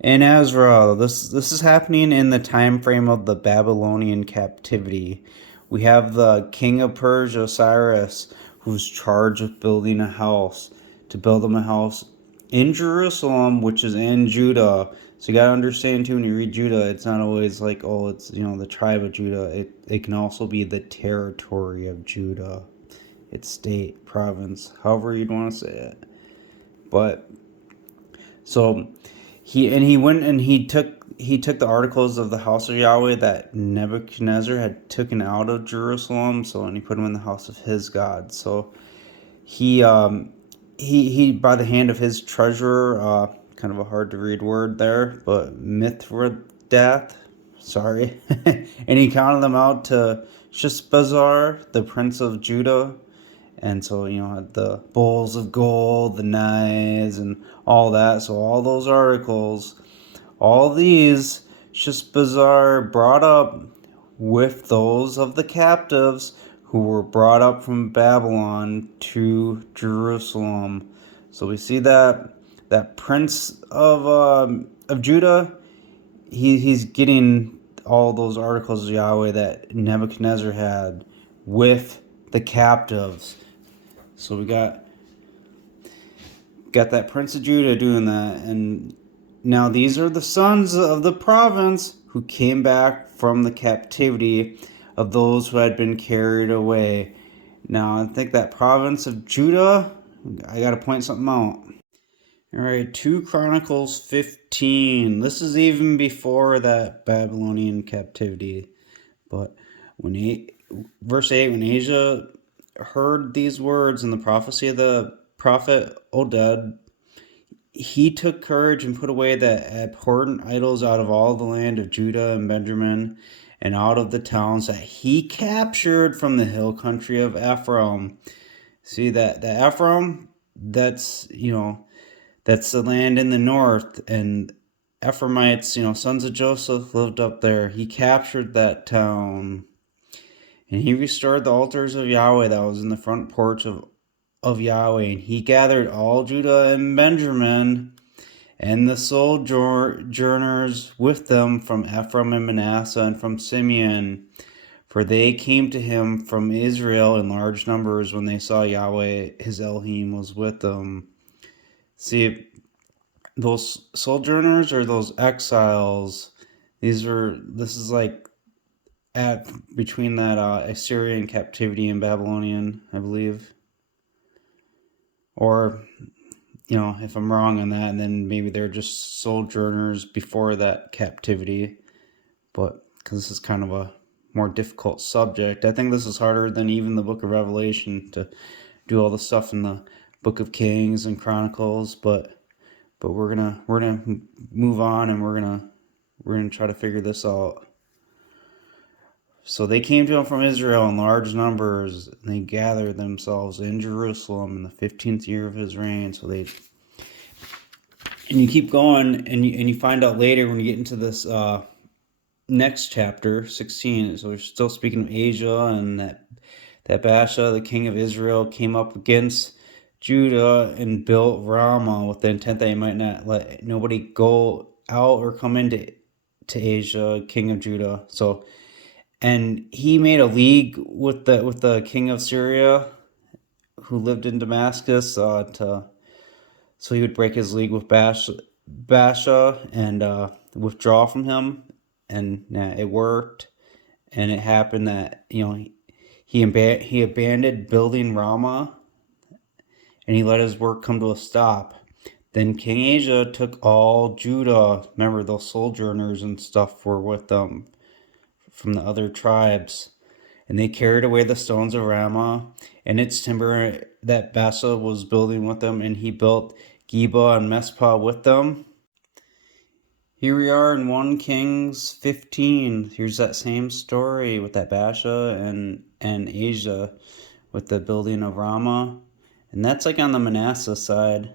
In Ezra, this is happening in the time frame of the Babylonian captivity. We have the king of Persia, Cyrus, who's charged with building a house, to build him a house in Jerusalem, which is in Judah. So you gotta understand too, when you read Judah, it's not always like, oh, it's the tribe of Judah. It can also be the territory of Judah, its state, province, however you'd want to say it. But so he went and he took the articles of the house of Yahweh that Nebuchadnezzar had taken out of Jerusalem. So, and he put them in the house of his God. So he he by the hand of his treasurer, kind of a hard to read word there, but Mithridath, sorry, and he counted them out to Sheshbazzar, the prince of Judah. And so, had the bowls of gold, the knives, and all that. So, all those articles, all these, Sheshbazzar brought up with those of the captives who were brought up from Babylon to Jerusalem. So, we see that prince of Judah, he's getting all those articles of Yahweh that Nebuchadnezzar had with the captives. So we got that Prince of Judah doing that, and now these are the sons of the province who came back from the captivity of those who had been carried away. Now I think that province of Judah, I gotta point something out. All right, 2 Chronicles 15. This is even before that Babylonian captivity, but verse 8, when Asia heard these words and the prophecy of the prophet Oded, he took courage and put away the abhorrent idols out of all the land of Judah and Benjamin, and out of the towns that he captured from the hill country of Ephraim. See that the Ephraim, that's the land in the north, and Ephraimites, sons of Joseph, lived up there. He captured that town. And he restored the altars of Yahweh that was in the front porch of Yahweh. And he gathered all Judah and Benjamin and the sojourners with them from Ephraim and Manasseh and from Simeon. For they came to him from Israel in large numbers when they saw Yahweh, his Elohim, was with them. See, those sojourners or those exiles, this is like at between that Assyrian captivity and Babylonian, I believe. Or, if I'm wrong on that, and then maybe they're just sojourners before that captivity. But because this is kind of a more difficult subject, I think this is harder than even the book of Revelation to do all the stuff in the book of Kings and Chronicles. But we're gonna move on, and we're gonna try to figure this out. So they came to him from Israel in large numbers, and they gathered themselves in Jerusalem in the 15th year of his reign. And you keep going, and you find out later when you get into this next chapter, 16. So we're still speaking of Asia, and that Baasha, the king of Israel, came up against Judah and built Ramah with the intent that he might not let nobody go out or come into Asia, king of Judah. So, and he made a league with the king of Syria, who lived in Damascus, so he would break his league with Baasha and withdraw from him, and it worked. And it happened that he abandoned building Ramah, and he let his work come to a stop. Then King Asa took all Judah. Remember, those sojourners and stuff were with them from the other tribes. And they carried away the stones of Ramah and its timber that Baasha was building with them, and he built Geba and Mespah with them. Here we are in 1 Kings 15. Here's that same story with that Baasha and Asia with the building of Ramah. And that's like on the Manasseh side.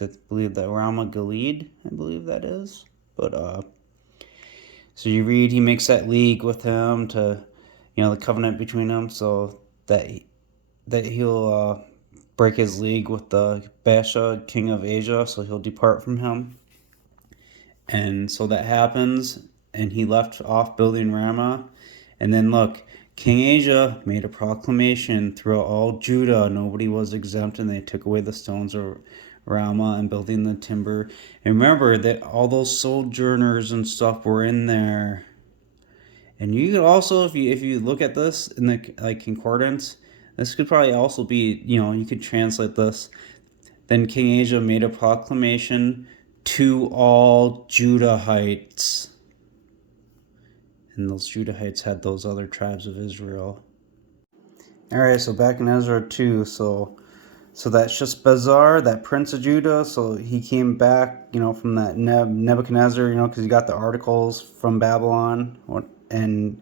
I believe that Ramah Gilead, I believe that is. But so you read, he makes that league with him to, the covenant between them, so that he'll break his league with the Baasha, king of Asia, so he'll depart from him. And so that happens, and he left off building Ramah. And then look, King Asa made a proclamation throughout all Judah. Nobody was exempt, and they took away the stones of Ramah and building the timber. And remember that all those sojourners and stuff were in there. And you could also, if you look at this in the like concordance, this could probably also be, you could translate this. Then King Asa made a proclamation to all Judahites. And those Judahites had those other tribes of Israel. Alright, so back in Ezra 2, so that's just Sheshbazzar, that prince of Judah, so he came back, from that Nebuchadnezzar, because he got the articles from Babylon, and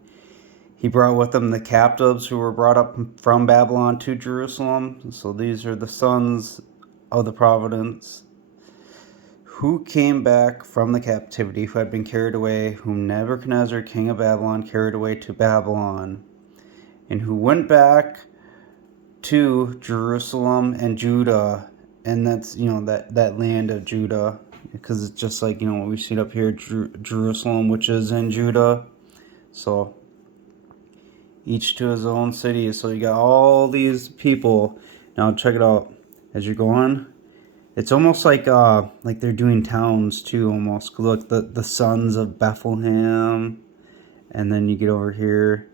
he brought with him the captives who were brought up from Babylon to Jerusalem. So these are the sons of the providence who came back from the captivity, who had been carried away, whom Nebuchadnezzar, king of Babylon, carried away to Babylon, and who went back to Jerusalem and Judah, and that's, that land of Judah, because it's just like, what we see up here, Jerusalem, which is in Judah. So each to his own city. So you got all these people. Now check it out as you're going. It's almost like they're doing towns too, almost. Look, the sons of Bethlehem, and then you get over here,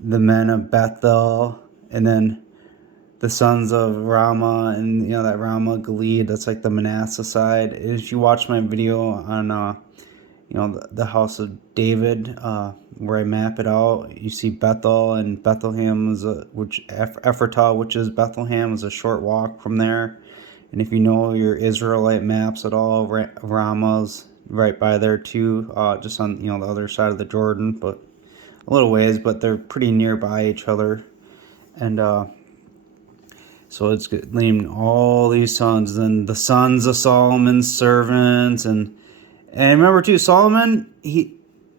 the men of Bethel, and then the sons of Ramah, and that Ramah Gilead. That's like the Manasseh side. If you watch my video on the house of David, where I map it out, you see Bethel, and Bethlehem is Ephratah, which is Bethlehem, is a short walk from there. And if you know your Israelite maps at all, Ramah's right by there too, just on the other side of the Jordan, but a little ways, but they're pretty nearby each other. And so it's named all these sons, then the sons of Solomon's servants, and remember too, Solomon,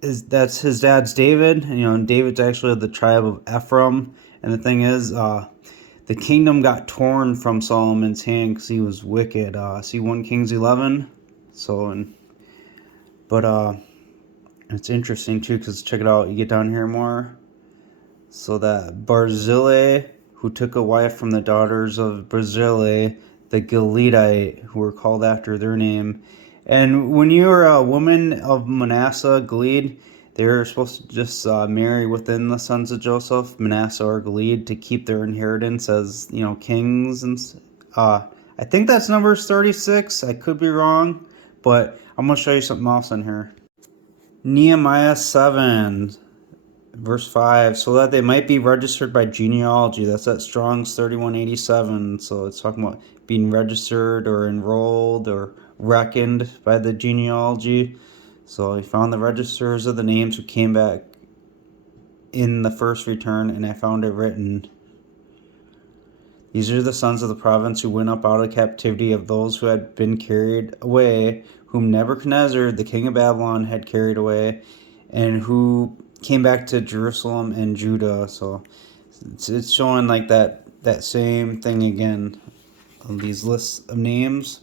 that's his dad's David. And David's actually of the tribe of Ephraim. And the thing is, the kingdom got torn from Solomon's hand because he was wicked. See 1 Kings 11. So, but it's interesting too, because check it out. You get down here more. So that Barzillai, who took a wife from the daughters of Barzillai, the Gileadite, who were called after their name. And when you were a woman of Manasseh, Gilead, they were supposed to just marry within the sons of Joseph, Manasseh or Gilead, to keep their inheritance as, kings. And I think that's Numbers 36. I could be wrong, but I'm going to show you something else in here. Nehemiah 7, verse 5, so that they might be registered by genealogy. That's at Strong's 3187. So it's talking about being registered or enrolled or reckoned by the genealogy. So he found the registers of the names who came back in the first return, and I found it written. These are the sons of the province who went up out of captivity of those who had been carried away, whom Nebuchadnezzar, the king of Babylon, had carried away, and who came back to Jerusalem and Judah. So it's showing like that same thing again on these lists of names.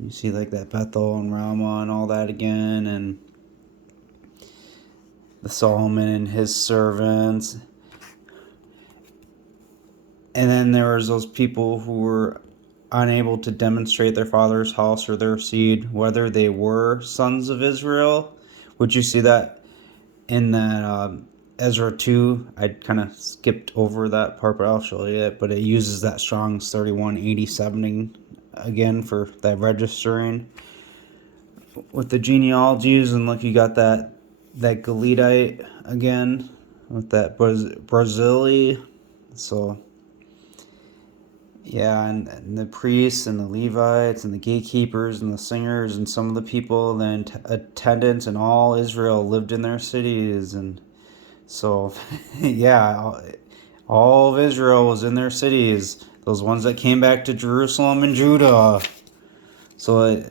You see like that Bethel and Ramah and all that again, and the Solomon and his servants. And then there was those people who were unable to demonstrate their father's house or their seed, whether they were sons of Israel. Would you see that in that Ezra 2? I kind of skipped over that part, but I'll show you it. But it uses that Strong's 3187 again for that registering with the genealogies. And look, you got that Gileadite again with that Barzillai. So yeah, and the priests and the Levites and the gatekeepers and the singers and some of the people, the attendants, and all Israel lived in their cities. And so yeah, all of Israel was in their cities, those ones that came back to Jerusalem and Judah. So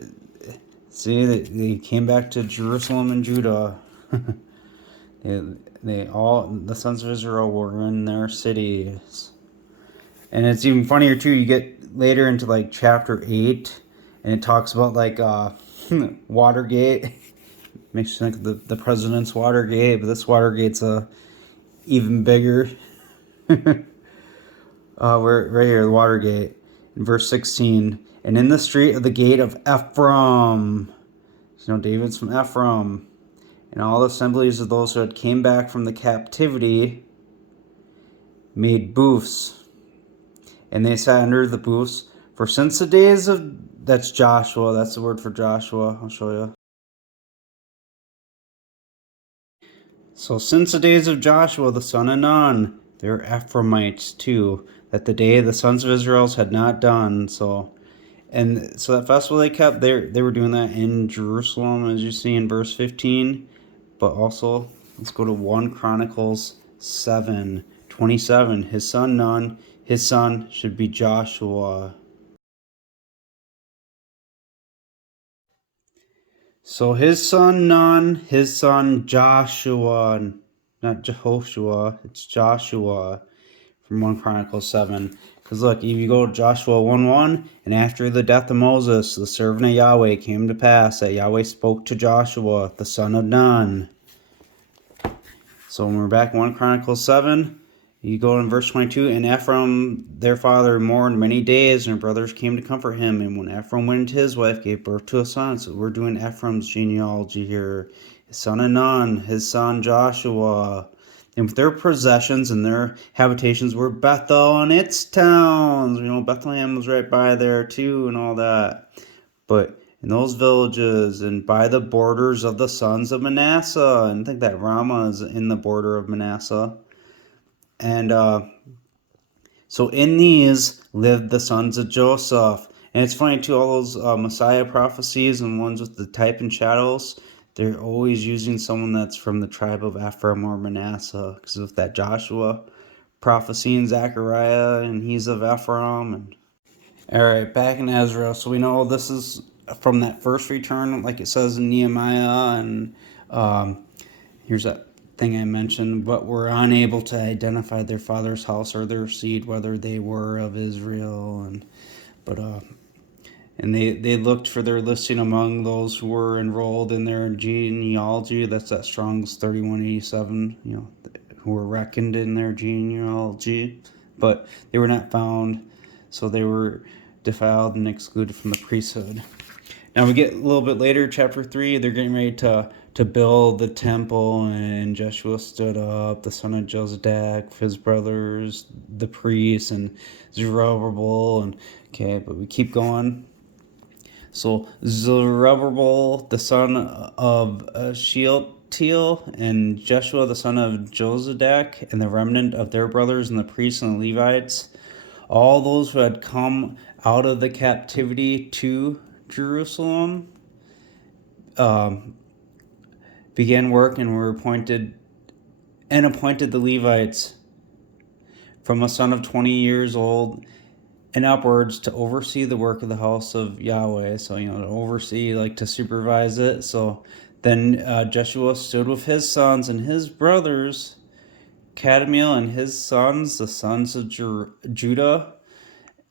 see, they came back to Jerusalem and Judah. they all, the sons of Israel, were in their cities. And it's even funnier too, you get later into like chapter 8, and it talks about like Watergate. Makes you think of the president's Watergate, but this Watergate's even bigger. We're right here, Watergate, in verse 16. And in the street of the gate of Ephraim, David's from Ephraim, and all the assemblies of those who had came back from the captivity made booths, and they sat under the booths. For since the days of, that's Joshua, that's the word for Joshua, I'll show you. So since the days of Joshua the son of Nun, they're Ephraimites too, that the day the sons of Israel had not done. So that festival they kept, they were doing that in Jerusalem, as you see in verse 15. But also, let's go to 1 Chronicles 7:27. His son Nun, his son should be Joshua. So his son Nun, his son Joshua, not Jehoshua, it's Joshua from 1 Chronicles 7. Because look, if you go to Joshua 1:1, and after the death of Moses, the servant of Yahweh, came to pass that Yahweh spoke to Joshua, the son of Nun. So when we're back in 1 Chronicles 7, you go in verse 22, and Ephraim, their father, mourned many days, and her brothers came to comfort him. And when Ephraim went into his wife, gave birth to a son. So we're doing Ephraim's genealogy here. His son of Nun, his son Joshua. And with their possessions and their habitations were Bethel and its towns. Bethlehem was right by there too and all that. But in those villages and by the borders of the sons of Manasseh. And I think that Ramah is in the border of Manasseh. And so in these lived the sons of Joseph. And it's funny too, all those Messiah prophecies and ones with the type and shadows, they're always using someone that's from the tribe of Ephraim or Manasseh. Because of that Joshua prophecy in Zechariah, and he's of Ephraim. And alright, back in Ezra. So we know this is from that first return, like it says in Nehemiah. And here's that thing I mentioned, but were unable to identify their father's house or their seed, whether they were of Israel. And they looked for their listing among those who were enrolled in their genealogy. That's that Strong's 3187, who were reckoned in their genealogy. But they were not found, so they were defiled and excluded from the priesthood. Now we get a little bit later, chapter 3, they're getting ready to build the temple, and Joshua stood up, the son of Josadak, his brothers, the priests, and Zerubbabel. But we keep going. So Zerubbabel, the son of Shealtiel, and Jeshua, the son of Josadak, and the remnant of their brothers, and the priests and the Levites, all those who had come out of the captivity to Jerusalem, began work and were appointed the Levites from a son of 20 years old and upwards to oversee the work of the house of Yahweh. So, to oversee, like to supervise it. So then Jeshua stood with his sons and his brothers, Kadmiel and his sons, the sons of Judah,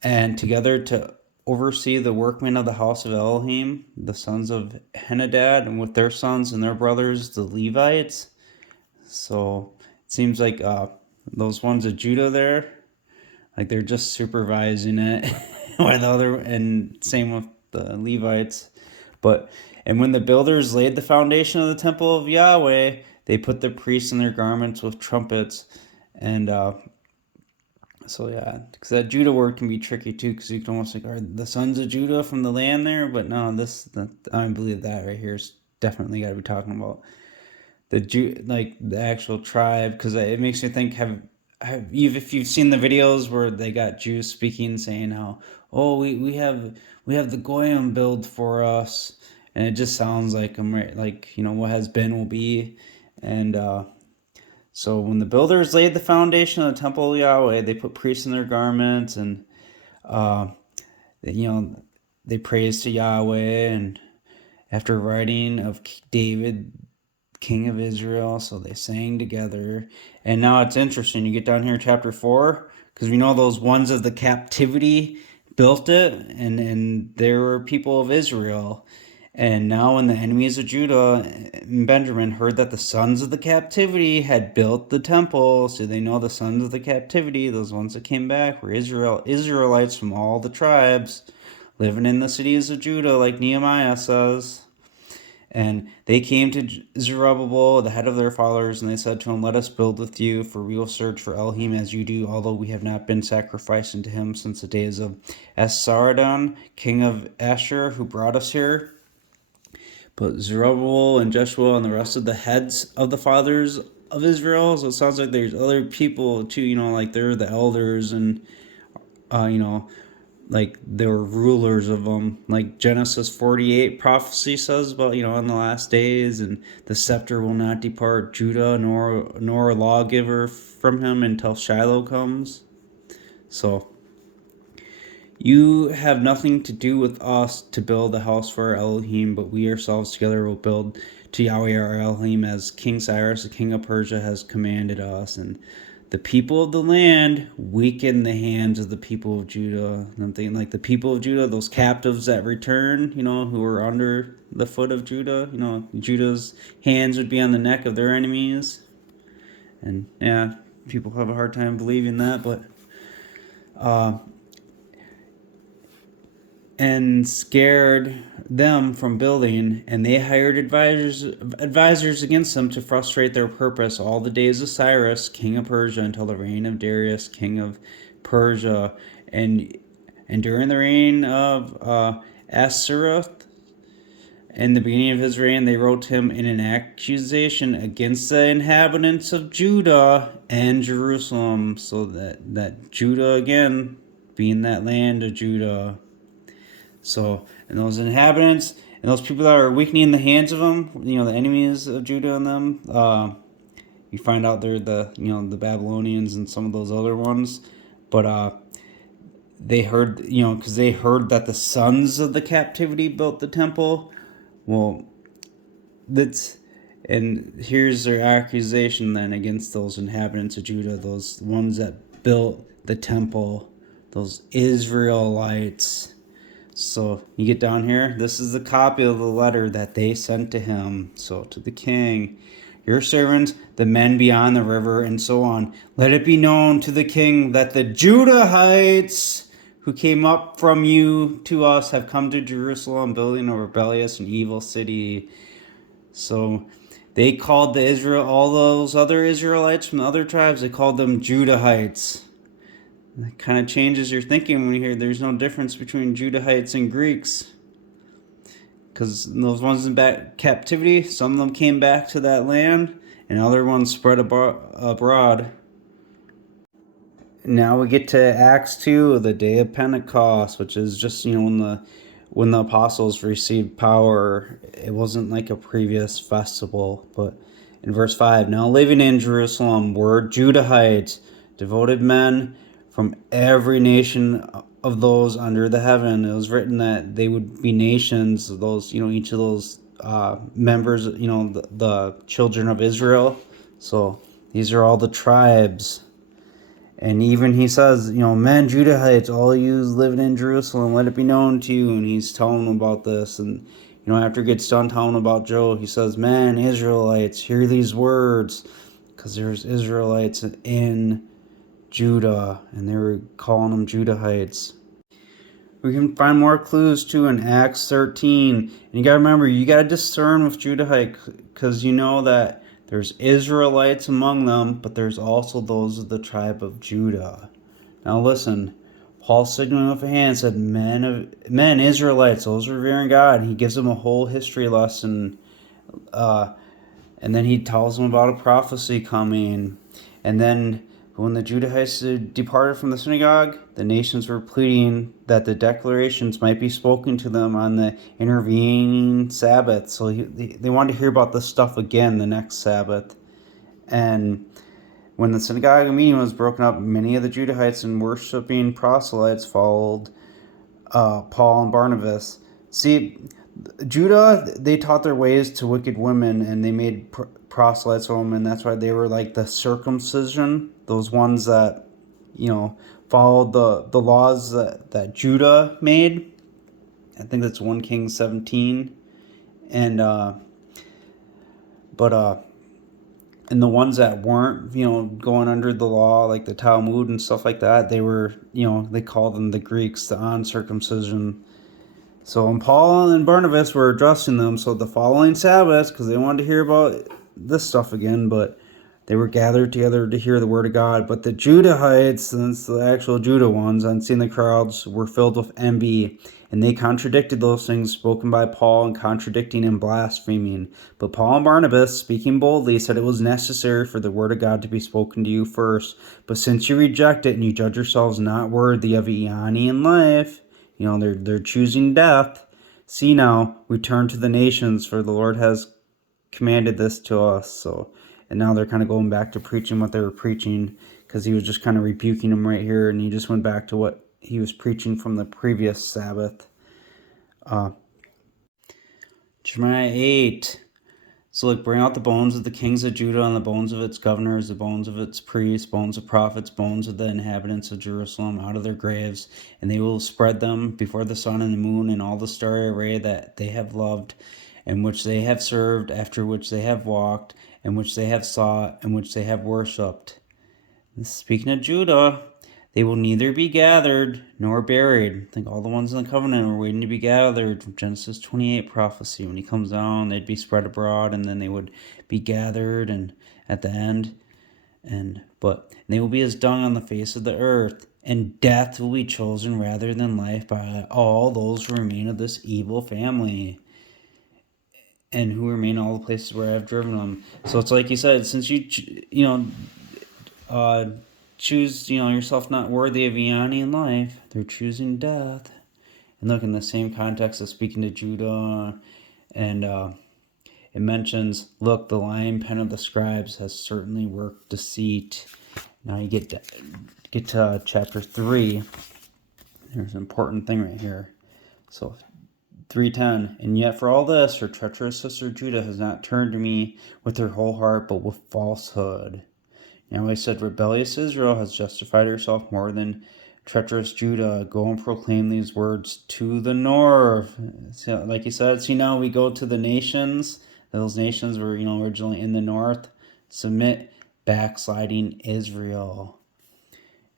and together to oversee the workmen of the house of Elohim, the sons of Henadad, and with their sons and their brothers, the Levites. So it seems like those ones of Judah there, like they're just supervising it, while the other, and same with the Levites. And when the builders laid the foundation of the temple of Yahweh, they put the priests in their garments with trumpets. And so yeah, because that Judah word can be tricky too, because you can almost are the sons of Judah from the land there, but no, I believe that right here is definitely got to be talking about the actual tribe, because it makes me think, if you've seen the videos where they got Jews speaking, saying how, we have the Goyim build for us, and it just sounds like what has been will be. And so when the builders laid the foundation of the temple of Yahweh, they put priests in their garments, and they praised to Yahweh, and after writing of David, king of Israel, so they sang together. And now it's interesting, you get down here in chapter 4, because we know those ones of the captivity built it, and they were people of Israel. And now when the enemies of Judah and Benjamin heard that the sons of the captivity had built the temple, so they know the sons of the captivity, those ones that came back, were Israelites from all the tribes, living in the cities of Judah, like Nehemiah says. And they came to Zerubbabel, the head of their fathers, and they said to him, "Let us build with you, for we will search for Elohim as you do, although we have not been sacrificed unto him since the days of Esarhaddon, king of Ashur, who brought us here." But Zerubbabel and Jeshua and the rest of the heads of the fathers of Israel, so it sounds like there's other people too, like they're the elders and, like they were rulers of them. Like Genesis 48 prophecy says about, in the last days, and the scepter will not depart Judah, nor a lawgiver from him until Shiloh comes. So you have nothing to do with us to build a house for our Elohim, but we ourselves together will build to Yahweh our Elohim, as King Cyrus, the king of Persia, has commanded us. And the people of the land weakened the hands of the people of Judah. And I'm thinking, like, the people of Judah, those captives that return, who were under the foot of Judah, Judah's hands would be on the neck of their enemies. And yeah, people have a hard time believing that, but and scared them from building, and they hired advisors against them to frustrate their purpose all the days of Cyrus, king of Persia, until the reign of Darius, king of Persia. And during the reign of Assuereth, in the beginning of his reign, they wrote him in an accusation against the inhabitants of Judah and Jerusalem, so that Judah, again, being that land of Judah. So, and those inhabitants and those people that are weakening the hands of them, the enemies of Judah and them, you find out they're the Babylonians and some of those other ones. But they heard, because they heard that the sons of the captivity built the temple. Well, and here's their accusation then against those inhabitants of Judah, those ones that built the temple, those Israelites. So you get down here, this is the copy of the letter that they sent to him. So to the king, your servants, the men beyond the river, and so on, let it be known to the king that the Judahites who came up from you to us have come to Jerusalem, building a rebellious and evil city. So they called all those other Israelites from the other tribes, they called them Judahites. That kind of changes your thinking when you hear there's no difference between Judahites and Greeks. Because those ones in captivity, some of them came back to that land, and other ones spread abroad. Now we get to Acts 2, the day of Pentecost, which is just, when the apostles received power. It wasn't like a previous festival. But in verse 5, now living in Jerusalem were Judahites, devoted men from every nation of those under the heaven. It was written that they would be nations, those, each of those members, the children of Israel. So these are all the tribes. And even he says, men, Judahites, all you living in Jerusalem, let it be known to you. And he's telling them about this. And, after he gets done telling about Joe, he says, men, Israelites, hear these words. Because there's Israelites in Judah, and they were calling them Judahites. We can find more clues too in Acts 13. And you gotta remember, you gotta discern with Judahite, because you know that there's Israelites among them, but there's also those of the tribe of Judah. Now listen, Paul signaling with a hand said, men, Israelites, those revering God. He gives them a whole history lesson, and then he tells them about a prophecy coming. And then when the Judahites departed from the synagogue, the nations were pleading that the declarations might be spoken to them on the intervening Sabbath. So they wanted to hear about this stuff again the next Sabbath. And when the synagogue meeting was broken up, many of the Judahites and worshiping proselytes followed Paul and Barnabas. See, Judah, they taught their ways to wicked women, and they made proselytes of them, and that's why they were like the circumcision, those ones that, followed the laws that Judah made. I think that's 1 Kings 17. and but and the ones that weren't, going under the law, like the Talmud and stuff like that, they were, they called them the Greeks, the uncircumcision. So when Paul and Barnabas were addressing them, so the following Sabbath, because they wanted to hear about this stuff again, but they were gathered together to hear the word of God. But the Judahites, since the actual Judah ones, on seeing the crowds, were filled with envy, and they contradicted those things spoken by Paul, and contradicting and blaspheming. But Paul and Barnabas, speaking boldly, said it was necessary for the word of God to be spoken to you first. But since you reject it and you judge yourselves not worthy of Eonian life, they're choosing death. See now, we turn to the nations, for the Lord has commanded this to us. And now they're kind of going back to preaching what they were preaching, because he was just kind of rebuking them right here, and he just went back to what he was preaching from the previous Sabbath. Jeremiah 8. So look, bring out the bones of the kings of Judah and the bones of its governors, the bones of its priests, bones of prophets, bones of the inhabitants of Jerusalem out of their graves, and they will spread them before the sun and the moon and all the starry array that they have loved, and which they have served, after which they have walked, and which they have sought, and which they have worshipped. Speaking of Judah, they will neither be gathered nor buried. I think all the ones in the covenant were waiting to be gathered. From Genesis 28 prophecy, when he comes down, they'd be spread abroad, and then they would be gathered, and at the end, but they will be as dung on the face of the earth, and death will be chosen rather than life by all those who remain of this evil family, and who remain in all the places where I have driven them. So it's like you said, since you choose, yourself not worthy of Eonian life, they're choosing death. And look, in the same context of speaking to Judah, and it mentions, look, the lying pen of the scribes has certainly worked deceit. Now you get to chapter 3. There's an important thing right here. So 3:10, and yet for all this, her treacherous sister Judah has not turned to me with her whole heart, but with falsehood. Now I said, rebellious Israel has justified herself more than treacherous Judah. Go and proclaim these words to the north. So, like he said, see now we go to the nations. Those nations were, originally in the north. Submit backsliding Israel.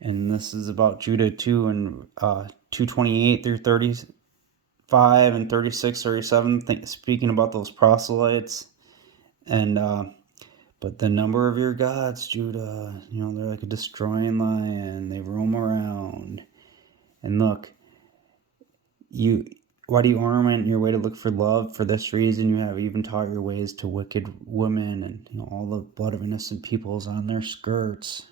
And this is about Judah too, in 2:28 through 35 and 36, 37, speaking about those proselytes. And but the number of your gods, Judah, they're like a destroying lion. They roam around. And look, why do you ornament your way to look for love? For this reason you have even taught your ways to wicked women, and all the blood of innocent people is on their skirts.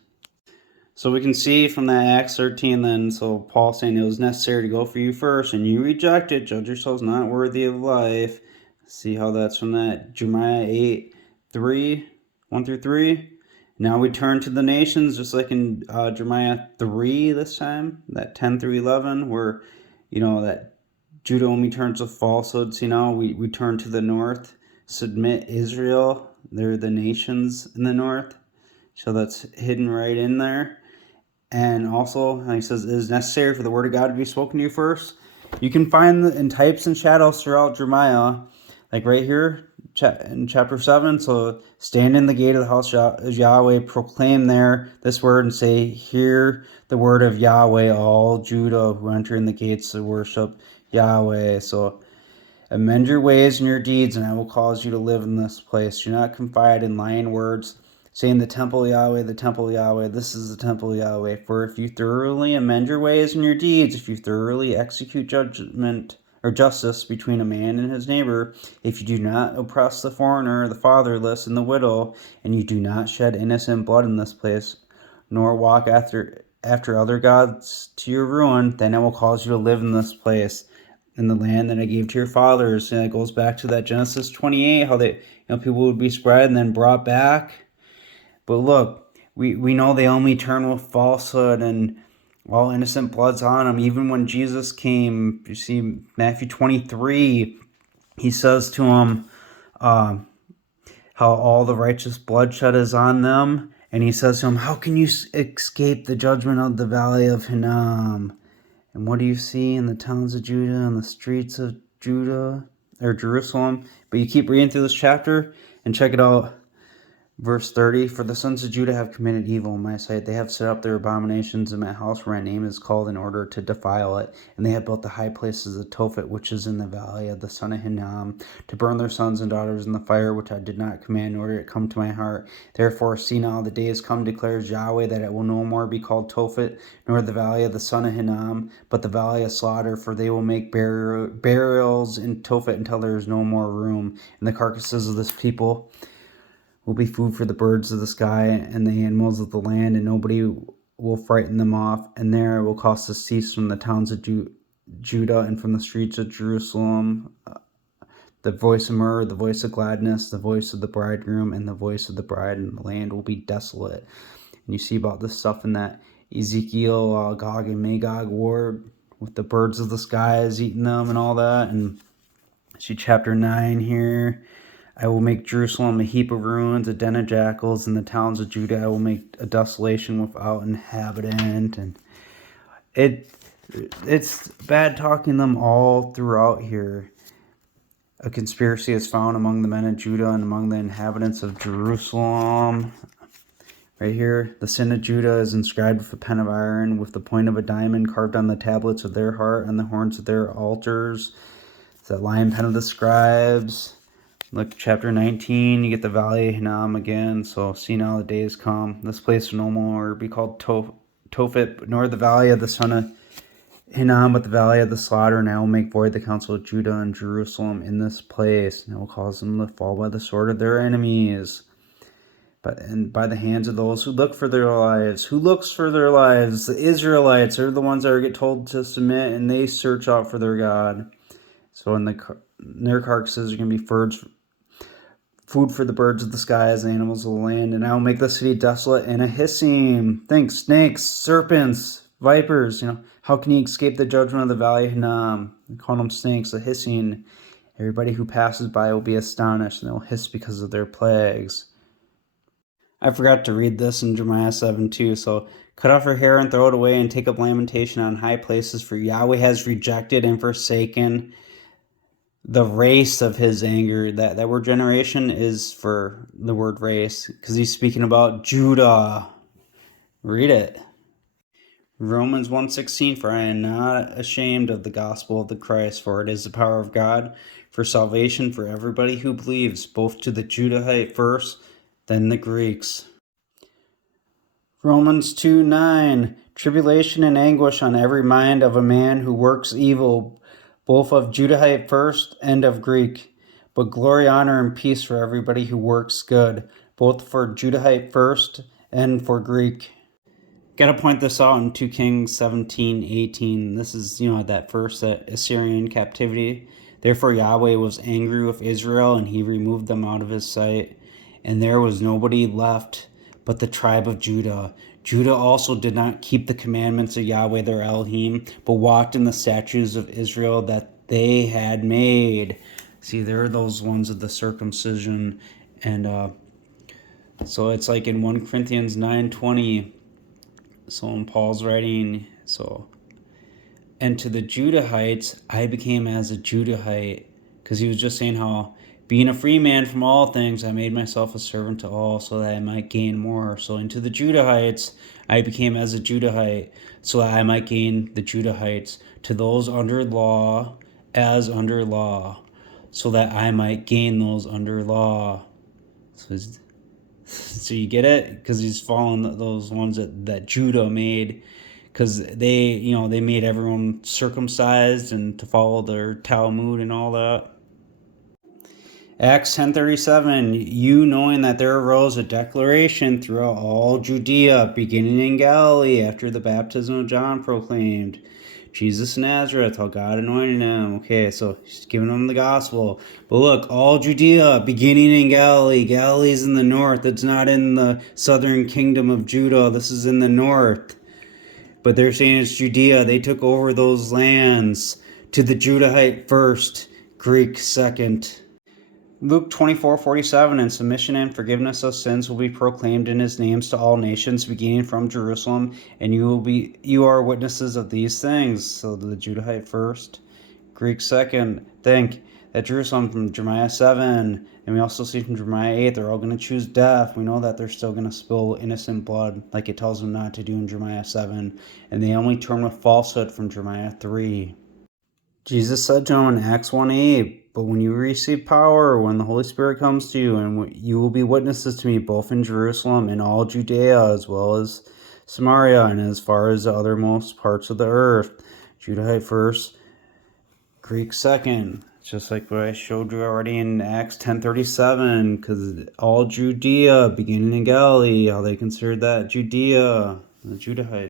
So we can see from that Acts 13 then, so Paul saying it was necessary to go for you first, and you rejected, judge yourselves not worthy of life. See how that's from that Jeremiah 8, 3, 1 through 3. Now we turn to the nations, just like in Jeremiah 3 this time, that 10 through 11, where, that Judah only turns to falsehoods. We turn to the north, submit Israel. They're the nations in the north. So that's hidden right in there. And also, he says, it is necessary for the word of God to be spoken to you first. You can find in types and shadows throughout Jeremiah, like right here in chapter 7. So stand in the gate of the house of Yahweh, proclaim there this word, and say, hear the word of Yahweh, all Judah who enter in the gates to worship Yahweh. So amend your ways and your deeds, and I will cause you to live in this place. Do not confide in lying words, saying the temple Yahweh, this is the temple Yahweh. For if you thoroughly amend your ways and your deeds, if you thoroughly execute judgment or justice between a man and his neighbor, if you do not oppress the foreigner, the fatherless, and the widow, and you do not shed innocent blood in this place, nor walk after other gods to your ruin, then I will cause you to live in this place, in the land that I gave to your fathers. And it goes back to that Genesis 28, how they, people would be spread and then brought back. But look, we know they only turn with falsehood, and all innocent blood's on them. Even when Jesus came, you see Matthew 23, he says to him how all the righteous bloodshed is on them. And he says to him, how can you escape the judgment of the valley of Hinnom? And what do you see in the towns of Judah and the streets of Judah, or Jerusalem. But you keep reading through this chapter and check it out. Verse 30, for the sons of Judah have committed evil in my sight. They have set up their abominations in my house where my name is called in order to defile it. And they have built the high places of Tophet, which is in the valley of the son of Hinnom, to burn their sons and daughters in the fire, which I did not command, nor did it come to my heart. Therefore, see now, the day is come, declares Yahweh, that it will no more be called Tophet, nor the valley of the son of Hinnom, but the valley of slaughter, for they will make burials in Tophet until there is no more room. And the carcasses of this people will be food for the birds of the sky and the animals of the land, and nobody will frighten them off. And there it will cause to cease from the towns of Judah and from the streets of Jerusalem the voice of myrrh, the voice of gladness, the voice of the bridegroom, and the voice of the bride, and the land will be desolate. And you see about this stuff in that Ezekiel, Gog and Magog war with the birds of the skies eating them and all that. And see chapter 9 here. I will make Jerusalem a heap of ruins, a den of jackals, and the towns of Judah I will make a desolation without inhabitant. And it's bad talking them all throughout here. A conspiracy is found among the men of Judah and among the inhabitants of Jerusalem. Right here, the sin of Judah is inscribed with a pen of iron, with the point of a diamond carved on the tablets of their heart and the horns of their altars. It's that lion pen of the scribes. Look, chapter 19, you get the valley of Hinnom again. So see now the days come. This place will no more be called Tophet, nor the valley of the son of Hinnom, but the valley of the slaughter. And I will make void the counsel of Judah and Jerusalem in this place. And I will cause them to fall by the sword of their enemies, and by the hands of those who look for their lives. Who looks for their lives? The Israelites are the ones that get told to submit, and they search out for their God. So in their carcasses are going to be food for the birds of the skies, the animals of the land. And I will make the city desolate and a hissing. Think snakes, serpents, vipers. How can you escape the judgment of the valley of Hinnom? They call them snakes, a hissing. Everybody who passes by will be astonished, and they will hiss because of their plagues. I forgot to read this in Jeremiah 7 too. So cut off her hair and throw it away, and take up lamentation on high places, for Yahweh has rejected and forsaken the race of his anger. That word generation is for the word race, because he's speaking about Judah. Read it. Romans 1:16, for I am not ashamed of the gospel of the Christ, for it is the power of God for salvation for everybody who believes, both to the Judahite first, then the Greeks. Romans 2:9, tribulation and anguish on every mind of a man who works evil, both of Judahite first and of Greek. But glory, honor, and peace for everybody who works good, both for Judahite first and for Greek. Gotta point this out in 2 Kings 17:18. This is, that first Assyrian captivity. Therefore Yahweh was angry with Israel, and he removed them out of his sight. And there was nobody left but the tribe of Judah. Judah also did not keep the commandments of Yahweh their Elohim, but walked in the statutes of Israel that they had made. See, there are those ones of the circumcision. And so it's like in 1 Corinthians 9:20. So in Paul's writing, and to the Judahites, I became as a Judahite, because he was just saying how, being a free man from all things, I made myself a servant to all, so that I might gain more. So into the Judahites, I became as a Judahite, so that I might gain the Judahites. To those under law, as under law, so that I might gain those under law. So you get it? Because he's following those ones that Judah made, because they made everyone circumcised and to follow their Talmud and all that. Acts 10:37, you knowing that there arose a declaration throughout all Judea, beginning in Galilee, after the baptism of John proclaimed Jesus of Nazareth, how God anointed him. Okay, so he's giving them the gospel. But look, all Judea, beginning in Galilee. Galilee's in the north. It's not in the southern kingdom of Judah. This is in the north. But they're saying it's Judea. They took over those lands. To the Judahite first, Greek second. Luke 24:47, and submission and forgiveness of sins will be proclaimed in his names to all nations, beginning from Jerusalem, and you are witnesses of these things. So the Judahite first, Greek second. Think at Jerusalem from Jeremiah 7, and we also see from Jeremiah 8, they're all going to choose death. We know that they're still going to spill innocent blood like it tells them not to do in Jeremiah 7, and they only turn with falsehood from Jeremiah 3. Jesus said to him in Acts 1:8, "But when you receive power, when the Holy Spirit comes to you, and you will be witnesses to me both in Jerusalem and all Judea, as well as Samaria, and as far as the othermost parts of the earth." Judahite first, Greek second. Just like what I showed you already in Acts 10:37, because all Judea, beginning in Galilee, how they considered that Judea, the Judahite.